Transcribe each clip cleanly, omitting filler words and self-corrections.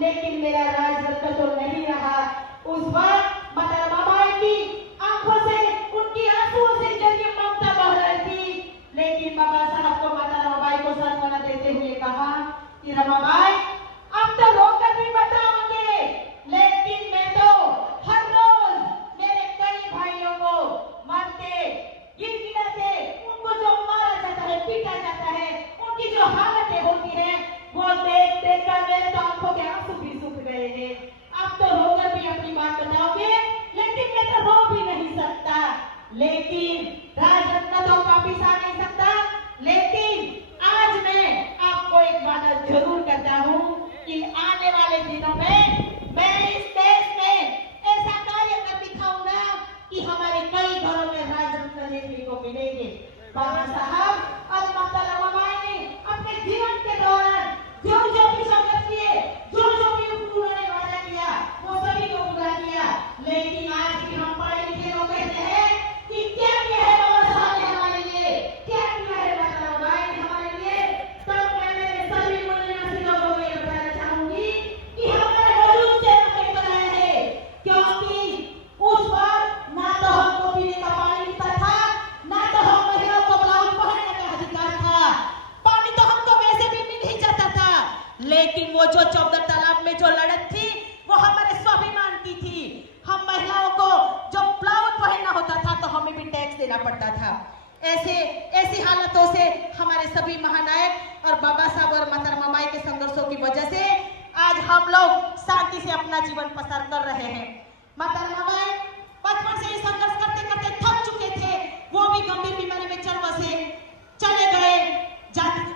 लेकिन मेरा राजरत्न तो नहीं रहा। उस वक्त माता रमाबाई की आंखों से, उनकी आंसुओं से जरिए ममता बह रही थी। लेकिन बाबा साहब को माता रमाबाई को सांत्वना देते हुए कहा कि रमाबाई, अब तो रोकर भी बताओगे, लेकिन मैं तो हर रोज मेरे कई भाइयों को मरते गिड़गिड़ाते, उनको जो मारा जाता है, पीटा जाता है, उनकी जो हालतें होती हैं, वो देख देख कर मेरे तो आंखों के आंसू भी सूख गए हैं। अब तो रोकर भी अपनी बात बताओगे, लेकिन मैं तो रो भी नहीं सकता। लेकिन राजरत्न तो वापिस आ नहीं सकता। लेकिन आज मैं आपको एक वादा जरूर करता हूँ कि आने वाले दिनों में मैं इस देश में ऐसा कार्य कर दिखाऊंगा कि हमारे कई घरों में राजरत्न देखने को मिलेंगे। बाबा साहब और माता रमाबाई ने अपने जीवन के दौरान जो जो भी संघर्ष किए, जो जो भी उन्होंने वादा किया, वो सभी को पूरा किया। लेकिन आज भी हम पढ़े लिखे लोग कहते हैं कि क्या किया है बाबा साहब ने हमारे लिए, क्या किया है माता रमाबाई ने हमारे लिए। तो मैं मेरे सभी मूल्यवान लोगों को ये बताना चाहूंगी कि हमारे वजूद से हमें बनाया है, क्योंकि उस वक्त ना तो हमको पीने का पानी मिलता था, ना तो हम महिलाओं को ब्लाउज पहनने का अधिकार था। पानी तो हमको वैसे भी मिल ही जाता था, लेकिन वो जो चौदर तालाब में जो लड़त थी, वो हमारे स्वाभिमान की थी। हम महिलाओं को जो ब्लाउज पहनना होता था तो हमें भी टैक्स देना पड़ता था। ऐसी हालतों से हमारे सभी महानायक और बाबा साहब और माता रमाबाई के संघर्षों की वजह से आज हम लोग शांति से अपना जीवन बसर कर रहे हैं। माता रमाबाई बचपन से ही संघर्ष करते करते थक चुके थे। वो भी गंभीर बीमारी में चरवा से चले गए।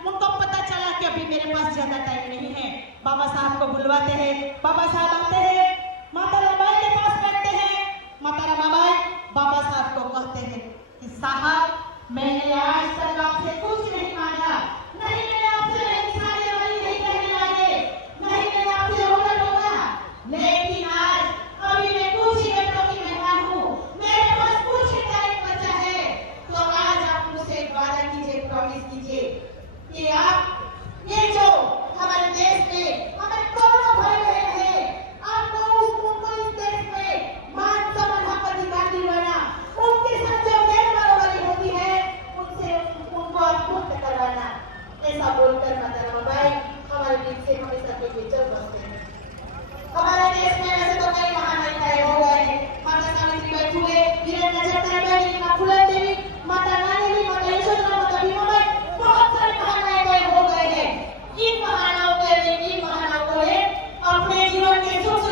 उनको पता चला कि अभी मेरे पास ज्यादा टाइम नहीं है। बाबा साहब को बुलवाते हैं, बाबा साहब आते हैं, माता रमाबाई के पास बैठते हैं। माता रमाबाई बाबा साहब को कहते हैं कि साहब, मैंने आज तक आपसे कुछ नहीं मांगा, नहीं मैंने आपसे नहीं खाने वाली नहीं कहने वाले, नहीं मैंने आपसे ऑर्डर होगा, लेकिन आज अभी मैं कुछ ही घंटों की मेहमान हूँ, मेरे पास कुछ ही टाइम बचा है। तो आज आप मुझसे एक वादा कीजिए, प्रॉमिस कीजिए कि आप ये जो हमारे देश में हमारे करोड़ों भाई बहन हैं, आपको उनको इस देश में मान सम्मान हक अधिकार दिलवाना, उनके साथ जो गैरबराबरी होती है उनसे उनको आप मुक्त करवाना। ऐसा बोलकर माता रमाबाई हमारे बीच से हमेशा के लिए चल बसते हैं। हमारे देश में वैसे तो कई महानायिकाएं हो गए हैं, माता सावित्रीबाई फुले, वीरेंद्र सत्याग्रही, माता फुले देवी, माता नानी, माता यशोधरा, माता भीमाबाई, बहुत सारे महानायिकाएं हो गए हैं। इन महानायकों ने अपने जीवन के सुख